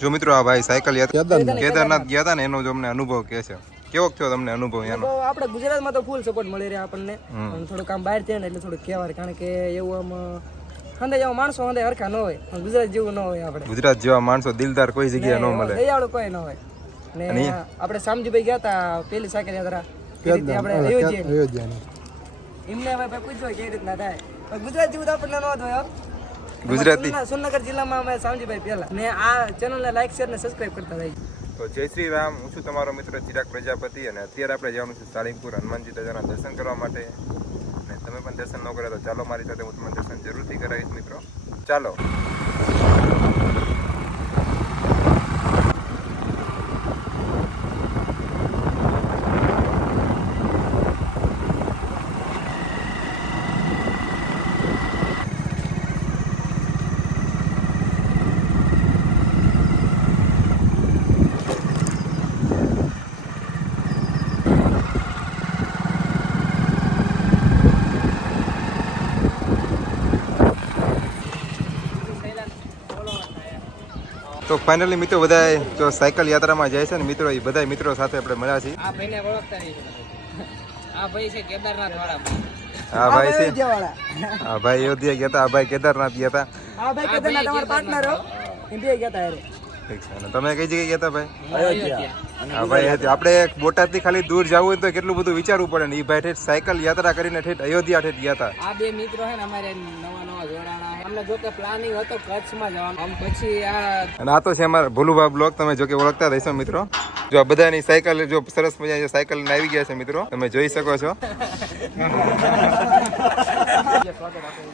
જો મિત્રો આ ભાઈ સાયકલ કેદારનાથ ગયા હતા ને એનો જો અમને અનુભવ કે છે. કેવો થયો તમને અનુભવ એનો? આપણે ગુજરાતમાં તો ફૂલ સપોર્ટ મળી રહ્યા આપણને, થોડું કામ બહાર થયા ને એટલે થોડું કહેવાય, કારણ કે એવું આમ હંદે જેવા માણસો હંદે હરખા ન હોય, ગુજરાત જેવું ન હોય. આપણે ગુજરાત જેવા માણસો દિલદાર કોઈ જગ્યાએ ન મળે, દયાળુ કોઈ ન હોય. ને આપણે શામજીભાઈ ગયા હતા પેલી સાયકલ યાત્રા આપણે અયોધ્યાની, એમને હવે પૂછ્યો કેવી રીતના થાય, ગુજરાત જેવું તો આપણને ન હોય. ગુજરાતી સુરનગર જિલ્લામાં અમે શામજીભાઈ પહેલા. ને આ ચેનલને લાઈક શેર ને સબસ્ક્રાઇબ કરતા રહી. તો જય શ્રી રામ, હું છું તમારો મિત્ર ચિરાગ પ્રજાપતિ અને અત્યારે આપણે જવાનું છે સાળીમપુર હનુમાનજી દાદાના દર્શન કરવા માટે. અને તમે પણ દર્શન ન કર્યા તો ચાલો મારી સાથે, હું તમને દર્શન જરૂરથી કરાવીશ મિત્રો. ચાલો. તો ફાઇનલી મિત્રો બધા જો સાયકલ યાત્રામાં જાય છે ને મિત્રો, એ બધા મિત્રો સાથે આપણે મળ્યા છીએ. આ ભાઈને ઓળખતા નહીં, આ ભાઈ છે કેદારનાથ વાળા. આ ભાઈ છે આ ભાઈ અયોધ્યા ગયા હતા, આ ભાઈ કેદારનાથ ગયા હતા. આ ભાઈ કેદારનાથ અમારા પાર્ટનર હો, એ બે ગયા હતા યાર. ઠીક છે. અને તમે કઈ જગ્યાએ ગયા હતા ભાઈ? અયોધ્યા. હા ભાઈ, આપણે બોટાદથી ખાલી દૂર જવું હોય તો કેટલું બધું વિચારવું પડે ને, એ ભાઈ ઠેઠ સાયકલ યાત્રા કરીને ઠેઠ અયોધ્યા ઠેઠ ગયા હતા. આ બે મિત્રો છે ને અમારે નવા જોડાણા. અમને જો કે પ્લાનિંગ હતો કચ્છમાં જવાનું, આમ પછી અને આ તો છે અમારા ભોલુભા બ્લોગ, તમે જો કે ઓળખતા રહેશો મિત્રો. જો આ બધાની સાયકલ જો સરસ મજા સાયકલ આવી ગયા છે મિત્રો, તમે જોઈ શકો છો.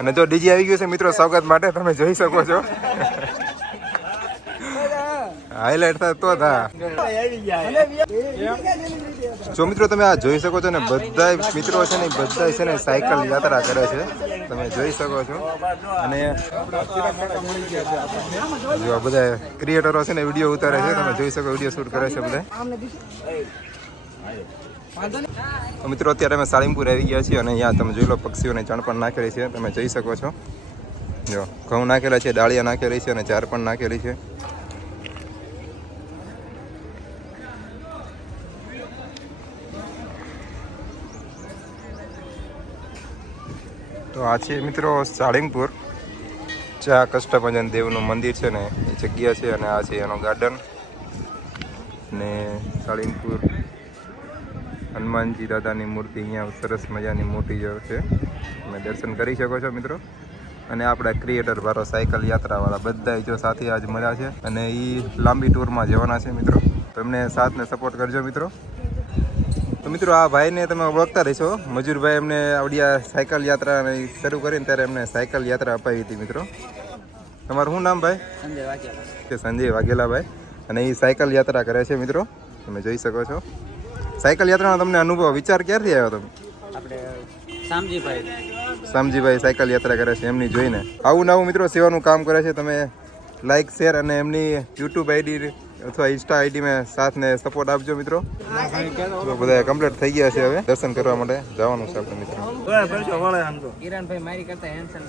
અને જો ડીજે આવી ગયું છે મિત્રો સ્વાગત માટે, તમે જોઈ શકો છો. હાઈલાઇટ થાય તો થા. જો મિત્રો તમે આ જોઈ શકો છો ને, બધા મિત્રો છે ને બધા છે ને સાયકલ યાત્રા કરે છે, તમે જોઈ શકો છો. અને જો બધા ક્રિએટરો છે ને વિડીયો ઉતારે છે, તમે જોઈ શકો વિડીયો શૂટ કરે છે બધા. મિત્રો અત્યારે અમે સાળીમપુર આવી ગયા છીએ અને અહીંયા તમે જોઈ લો પક્ષીઓને ચણ પણ નાખેલી છે, તમે જોઈ શકો છો. જો ઘઉં નાખેલા છે, ડાળિયા નાખેલી છે અને ચાર પણ નાખેલી છે. તો આ છે મિત્રો સાળીમપુર, જ્યાં કષ્ટભંજન દેવનું મંદિર છે ને એ જગ્યા છે, અને આ છે એનો ગાર્ડન. ને સાળીમપુર હનુમાનજી દાદાની મૂર્તિ અહીંયા સરસ મજાની મોટી જ છે, તમે દર્શન કરી શકો છો મિત્રો. અને આપણા ક્રિએટર વાળો સાયકલ યાત્રાવાળા બધા જો સાથી આજ મળ્યા છે, અને એ લાંબી ટૂરમાં જવાના છે મિત્રો. તો એમને સાથને સપોર્ટ કરજો મિત્રો. તો મિત્રો આ ભાઈને તમે ઓળખતા રહેશો, મજૂરભાઈ. એમને આવડિયા સાયકલ યાત્રા શરૂ કરીને ત્યારે એમને સાયકલ યાત્રા અપાવી હતી મિત્રો. તમારું શું નામ ભાઈ? સંજય વાઘેલા. સંજય વાઘેલા ભાઈ. અને એ સાયકલ યાત્રા કરે છે મિત્રો, તમે જોઈ શકો છો. સાયકલ યાત્રાનો તમને અનુભવ વિચાર ક્યારથી આવ્યો તમે? આપણે શામજીભાઈ સાયકલ યાત્રા કરે છે એમની જોઈને આવું નવું મિત્રો સેવાનું કામ કરે છે. તમે લાઈક શેર અને એમની યુટ્યુબ આઈડી અથવા ઇન્સ્ટા આઈડીમાં સાથને સપોર્ટ આપજો મિત્રો. બધા કમ્પ્લીટ થઈ ગયા છે, હવે દર્શન કરવા માટે જવાનું છે આપણે મિત્રો. કિરણભાઈ મારી કરતા હેન્ડસમ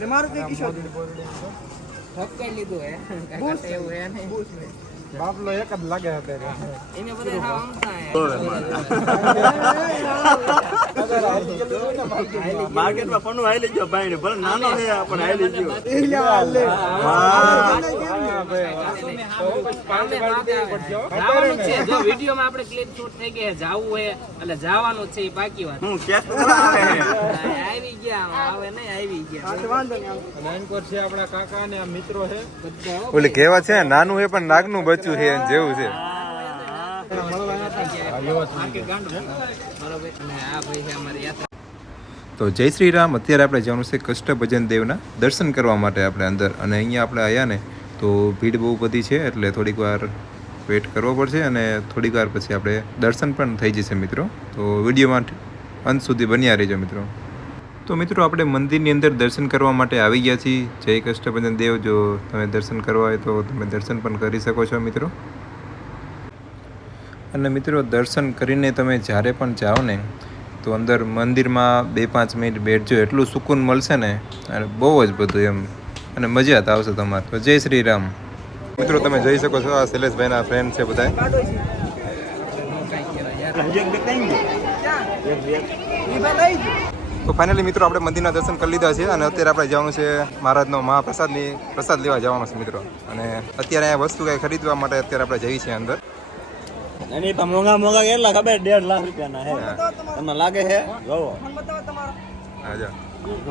લીધું હે એવું હે ને બાપલો એક જ લાગે અત્યારે એને બધા માર્કેટમાં પણ હાલી ગયો ભાઈ ને, ભલે નાનો છે પણ હાલી ગયો. જો વિડીયોમાં આપણે ક્લિપ શૂટ થઈ ગઈ, જાવું હે એટલે જવાનું છે, બાકી વાત હું કેસ આવી ગયા આવે નહીં આવી ગયા. નાનકોર છે આપણા કાકા ને આ મિત્રો છે બધા ઓલી કહેવત છે નાનું છે પણ નાગનું બચ્ચું છે જેવું છે. તો જય શ્રી રામ. અત્યારે આપણે જવાનું છે કષ્ટભંજન દેવના દર્શન કરવા માટે આપણે અંદર. અને અહીંયા આપણે આવ્યા ને તો ભીડ બહુ બધી છે, એટલે થોડીક વાર વેઇટ કરવો પડશે અને થોડીક વાર પછી આપણે દર્શન પણ થઈ જશે મિત્રો. તો વિડીયોમાં અંત સુધી બન્યા રહેજો મિત્રો. તો મિત્રો આપણે મંદિરની અંદર દર્શન કરવા માટે આવી ગયા છીએ. જય કષ્ટભંજન દેવ. જો તમે દર્શન કરવા હોય તો તમે દર્શન પણ કરી શકો છો મિત્રો. અને મિત્રો દર્શન કરીને તમે જ્યારે પણ જાઓ ને તો અંદર મંદિરમાં 2-5 મિનિટ બેઠજો, એટલું સુકૂન મળશે ને, અને બહુ જ બધું એમ, અને મજા આવશે તમારે. તો જય શ્રી રામ. મિત્રો તમે જોઈ શકો છો આ શૈલેષભાઈના ફ્રેન્ડ છે બધા. કાઢો છે હજી એક બેગ નહીં ગયો. ક્યાં એક બેગ. ઈ ભાઈ લઈ ગયો. તો ફાઇનલી મિત્રો આપણે મંદિરના દર્શન કરી લીધા છે અને અત્યારે આપણે જવાનું છે મહારાજનો મહાપ્રસાદની પ્રસાદ લેવા જવાનું છે મિત્રો. અને અત્યારે અહીંયા વસ્તુ કંઈ ખરીદવા માટે અત્યારે આપણે જઈએ છીએ અંદર. એની તો મોંઘા મોંઘા કેટલા ખબર 1.5 લાખ રૂપિયાના હે. તમને લાગે છે જોવો ફોન બતાવો તમારો. હા જા.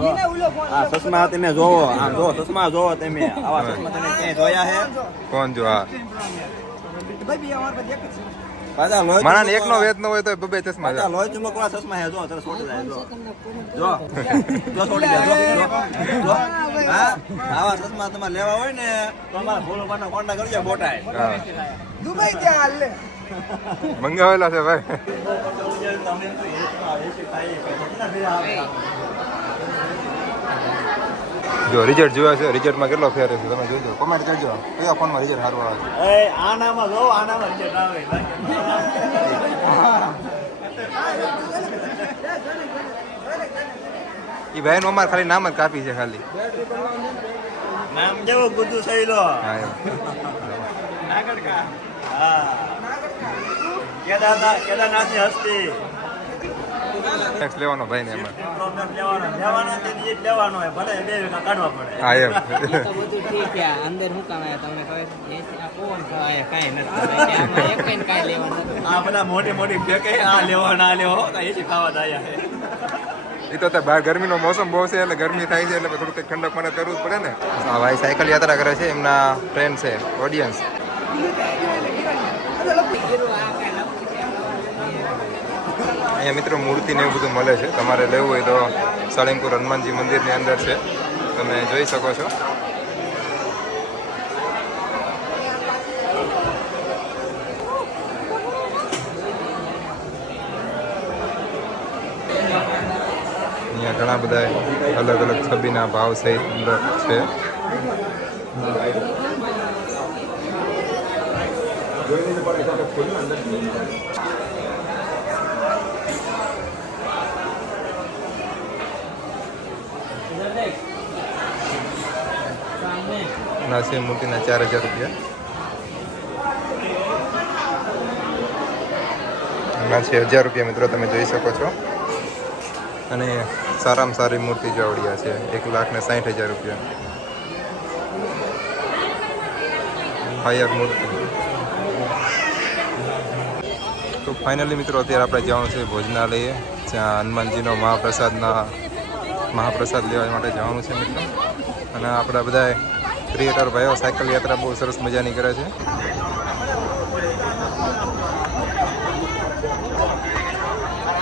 ઈને ઉલો ફોન. આ ચશ્મા તમે જોવો આમ જો ચશ્મા જોવો તમે આવા ચશ્મા તમે ક્યાંય જોયા હે કોણ જો હા ભાઈ બી અમાર પાસે એક જ છે. પાછા લોહી મારા એકનો વેત ન હોય તો બબે ચશ્મા પાછા લોહી ચમકવા ચશ્મા હે જો તરત છોડી જાય જો જો છોડી જાય જો હા આવા ચશ્મા તમારે લેવા હોય ને તો અમારા ભોળોબાનો કોન્ટેક્ટ કરજો બોટાય હા દુબઈ ત્યાં હાલ લે. મંગાવેલા છે ભાઈ. જો રિઝલ્ટ જોયા છે, રિઝલ્ટમાં કેટલો ફેર છે તમે જોજો, કોમેન્ટ કરજો કયા ફોનમાં રિઝલ્ટ સારું આવે છે. એ આનામાં જો આનામાં રિઝલ્ટ આવે એ ભાઈનું અમારે ખાલી નામ જ કાપી છે ખાલી. નામ જેવો ગુજુ સહીલો હા એમ. હા કેદારનાથની હસ્તી ટેક્સ લેવાનો ભાઈ ને એમાં. પ્રોબ્લેમ લેવાનો તે જ લેવાનો હોય ભલે 2 વીઘા કાઢવા પડે હા એમ. તો બધું ઠીક છે અંદર હું કામ આયા તમે કહે આ કોણ આયા કાંઈ નથી આમાં એક કઈ કાંઈ લેવાનું નથી. આ બધા મોટી મોટી ફેંકે આ લેવો ના લેવો એસી ખાવા જાય એ તો બહાર ગરમીનો મોસમ બહુ છે એટલે ગરમી થાય છે એટલે થોડું કંઈક ઠંડક મને કરવું જ પડે ને. હા ભાઈ સાયકલ યાત્રા કરે છે, એમના ફ્રેન્ડ છે ઓડિયન્સ. અહીંયા મિત્રો મૂર્તિ ને એવું બધું મળે છે, તમારે લેવું હોય તો સાળંગપુર હનુમાનજી મંદિરની અંદર છે, તમે જોઈ શકો છો. અહીંયા ઘણા બધા અલગ અલગ છબીના ભાવ સહિત અંદર છે. ના છે મૂર્તિના 4000 રૂપિયા. ના છે 1000 રૂપિયા મિત્રો, તમે જોઈ શકો છો. અને સારામાં સારી મૂર્તિ જો આવડ્યા છે 1,60,000 રૂપિયા. ફાયર મૂર્તિ. તો ફાઇનલી મિત્રો અત્યારે આપણે જવાનું છે ભોજનાલયે, જ્યાં હનુમાનજીનો મહાપ્રસાદ લેવા માટે જવાનું છે મિત્રો. અને આપણા બધા ક્રિએટર ભાઈઓ સાયકલ યાત્રા બહુ સરસ મજાની કરે છે.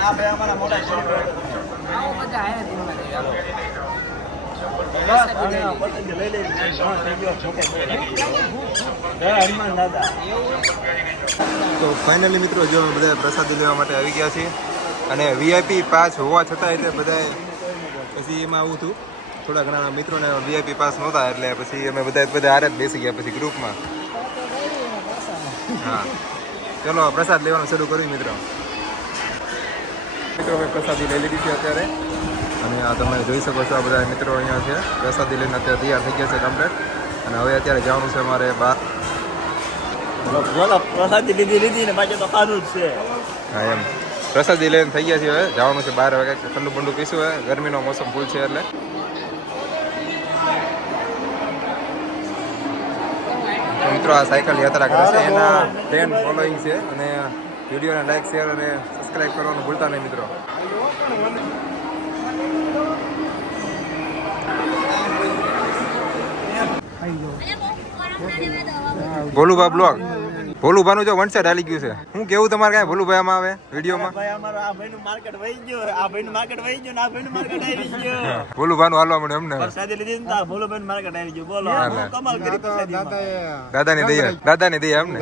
આ બે અમારા મોટા સેલિબ્રિટી આવો મજા આવે ધીમે લઈ લઈ હનુમાન દાદા. તો ફાઇનલી મિત્રો જો બધા પ્રસાદી લેવા માટે આવી ગયા છીએ. અને વીઆઈપી પાસ હોવા છતાં એટલે બધા પછી એમાં આવું હતું, થોડા ઘણા મિત્રોને વીઆઈપી પાસ નહોતા એટલે પછી અમે બધા હારે જ બેસી ગયા પછી ગ્રુપમાં. હા ચલો પ્રસાદ લેવાનું શરૂ કર્યું મિત્રો. મિત્રો હવે પ્રસાદી લઈ લીધી છે અત્યારે. અને આ તમે જોઈ શકો છો આ બધા મિત્રો અહીંયા છે, પ્રસાદી લઈને અત્યારે તૈયાર થઈ ગયા છે કમ્પ્લેટ. અને હવે અત્યારે જવાનું છે અમારે બહાર. પ્રસાદી લીધી ને બાકી તો ખાધું જ છે. હા એમ પ્રસાદી લઈને થઈ ગયા છે, હવે જવાનું છે બહાર. હવે કંઈક ઠંડુ બંડુ પીશું, હવે ગરમીનો મોસમ ફૂલ છે એટલે. મિત્રો આ સાયકલ યાત્રા કરે છે, એના ફ્રેન્ડ ફોલોઈંગ છે. અને વિડીયોને લાઈક શેર અને સબસ્ક્રાઈબ કરવાનું ભૂલતા નહીં મિત્રો. ભોલુભા બ્લોગ, ભોલુભાનું જો વન સાઈડ હાલી ગયું છે. હું કેવું તમારે કાંઈ ભોલુભાઈ આમાં આવે વિડીયોમાં? ભાઈ અમારો આ ભાઈનું માર્કેટ વહી ગયો, આ ભાઈનું માર્કેટ વહી ગયો ને આ ભાઈનું માર્કેટ આવી ગયો. ભોલુભાનું હાલવા મળે અમને. પ્રસાદી લીધી ને તો ભોલુભાઈનું માર્કેટ આવી ગયું. બોલો હાલે. કમાલ કરી પ્રસાદીમાં. દાદાની દયા એમને.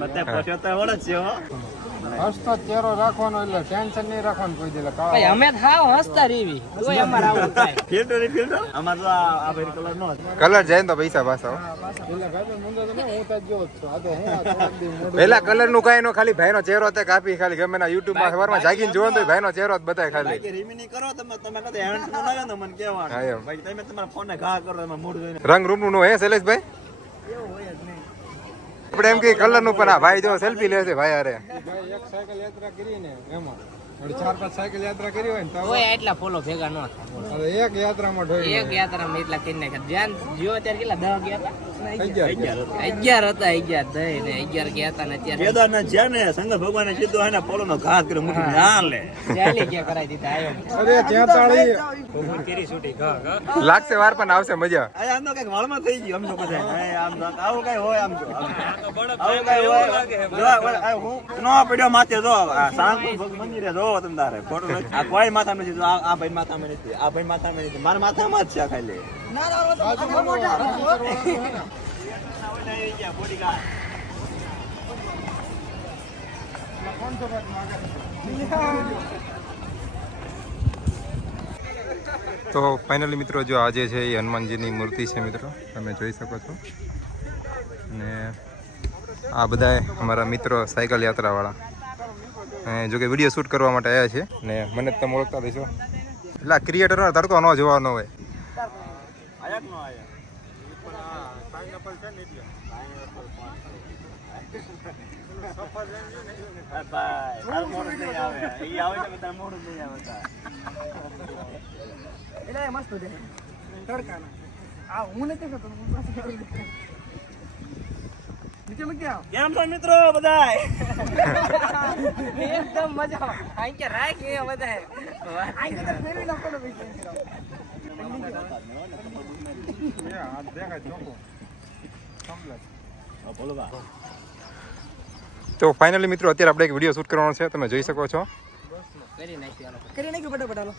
બધા પછોતા વળે જ છે હો. હસતો ચહેરો રાખવાનો એટલે ટેન્શન નહીં રાખવાનું કોઈ દે ભાઈ અમે થાવ હસતા રેવી કોઈ અમાર આવું થાય. ફિલ્ટર અમાર તો આ ભાઈ કલર નો હતો. કલર જાય ને તો પૈસા પાછા. પેલા કલર નું કઈ નો, ખાલી ભાઈનો ચહેરો તે કાપી ખાલી ગમે ના યુટ્યુબ માં સવારમાં જાગીને જોવો તો ભાઈનો ચહેરો જ બતાય ખાલી. બાકી રીમિની કરો તમે કદે હેન્ડ નો લાગે ને મને હા કહેવાનું. એમ. ભાઈ તમે તમારા ફોન ને ઘા કરો તમે મૂડ જોઈને. રંગ રૂપ નું હે શૈલેષભાઈ? આપણે એમ કે કલર નું પણ આ ભાઈ જો સેલ્ફી લે છે ભાઈ અરે ભાઈ એક સાયકલ યાત્રા કરી ને એમાં 4-5 સાયકલ યાત્રા કરી હોય ને તો ઓય એટલા ફોલો ભેગા ન થાય હવે એક યાત્રામાં ઢોળી એક યાત્રામાં એટલા કરી નાખ્યા ધ્યાન જો અત્યારે કેટલા 10 ગયા હતા 11 હતા 11 દઈ ને 11 ગયા હતા ને અત્યારે કેદારનાથ છે ને શંકર ભગવાને સીધો હે ને પોલોનો ઘાત કર્યો મુઠી ના લે ચાલી ગયા કરાઈ દીધા આયો અરે 43 લાગશે વાર પણ આવશે મજા આ આમ તો કઈક વાળમાં થઈ ગયું આમ તો પછી આમ તો આવું કઈ હોય આમ તો આવું કઈ હોય જો હું નો પડ્યો માથે જો આ સાંકુ મંદિરે જો તમે તારે ફોટો આ કોઈ માથામાં નથી જો આ ભાઈ માથામાં નથી આ ભાઈ માથામાં નથી મારા માથામાં જ છે ખાલી તો ફાઇનલી મિત્રો જો આજે છે એ હનુમાનજીની મૂર્તિ છે મિત્રો તમે જોઈ શકો છો અને આ બધા અમારા મિત્રો સાયકલ યાત્રાવાળા જો કે વિડીયો શૂટ કરવા માટે આવ્યા છે ને મને તમે ઓળખતા થઈશો એટલે આ ક્રિએટરનો તડકો ન જોવાનો હોય આયા નો આયા મોડું નહીં આવે ઈ આવે છે બધા મોડું નહીં આવતા એટલે એ મસ્ત છે તડકાના આ હું નથી કરતો નીચે મૂકી આવ કેમ છો મિત્રો બધાય એકદમ મજા આઈ કે રાખ એ બધા આઈ તો ફેરવી નાખો ને ભાઈ હાથ દેખાય ચોખ્ખો બોલો બા તો ફાઇનલી મિત્રો અત્યારે આપણે એક વિડીયો શૂટ કરવાનો છે તમે જોઈ શકો છો કરી નાખ્યું કરી નાખ્યું ફટાફટ હાલો